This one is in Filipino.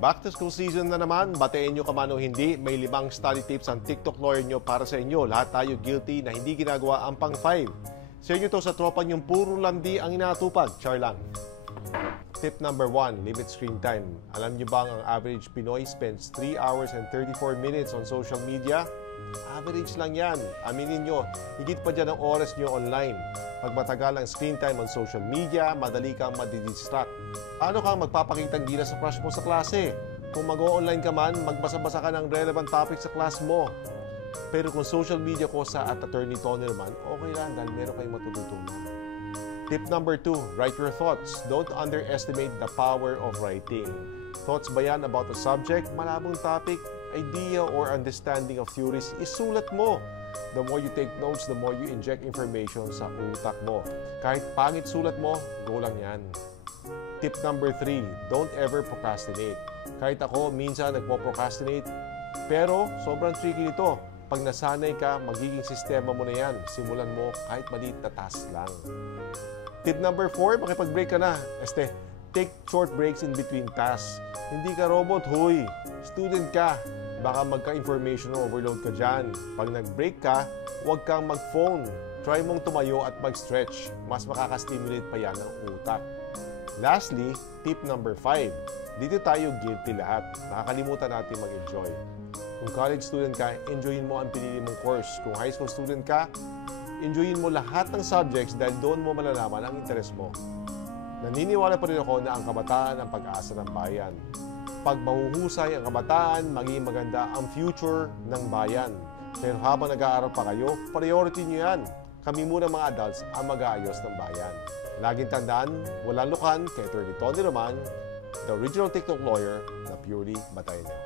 Back to school season na naman, batiin nyo ka man o hindi, may 5 study tips ang TikTok lawyer nyo para sa inyo. Lahat tayo guilty na hindi ginagawa ang pang 5. Sa inyo to sa tropa nyong puro landi ang inatupag. Char lang. Tip number 1, limit screen time. Alam nyo bang ang average Pinoy spends 3 hours and 34 minutes on social media? Average lang yan. Aminin nyo, higit pa dyan ang oras nyo online. Pag matagal ang screen time on social media, madali kang madidistract. Paano kang magpapakitang gila sa crush mo sa klase? Kung mag-o-online ka man, magbasa-basa ka ng relevant topic sa class mo. Pero kung social media ko sa at Attorney Toner man, okay lang dahil meron kayong matututunan. Tip number 2, write your thoughts. Don't underestimate the power of writing. Thoughts ba yan about a subject, malabong topic, idea, or understanding of theories, isulat mo. The more you take notes, the more you inject information sa utak mo. Kahit pangit sulat mo, go lang yan. Tip number 3, don't ever procrastinate. Kahit ako, minsan nagpo-procrastinate, pero sobrang tricky nito. Pag nasanay ka, magiging sistema mo na yan. Simulan mo kahit maliit na task lang. Tip number 4, makipag-break ka na. Take short breaks in between tasks. Hindi ka robot, huy. Student ka. Baka magka-information overload ka dyan. Pag nag-break ka, huwag kang mag-phone. Try mong tumayo at mag-stretch. Mas makaka-stimulate pa yan ang utak. Lastly, tip number 5. Dito tayo guilty lahat. Nakakalimutan natin mag-enjoy. Kung college student ka, enjoyin mo ang pinili mong course. Kung high school student ka, enjoyin mo lahat ng subjects dahil doon mo malalaman ang interes mo. Naniniwala pa rin ako na ang kabataan ang pag-asa ng bayan. Pag mahuhusay ang kabataan, maging maganda ang future ng bayan. Pero habang nag-aaral pa kayo, priority nyo yan. Kami muna mga adults ang mag-aayos ng bayan. Laging tandaan, walang lukan kay Attorney Tony Roman, the original TikTok lawyer na purely batayan nyo.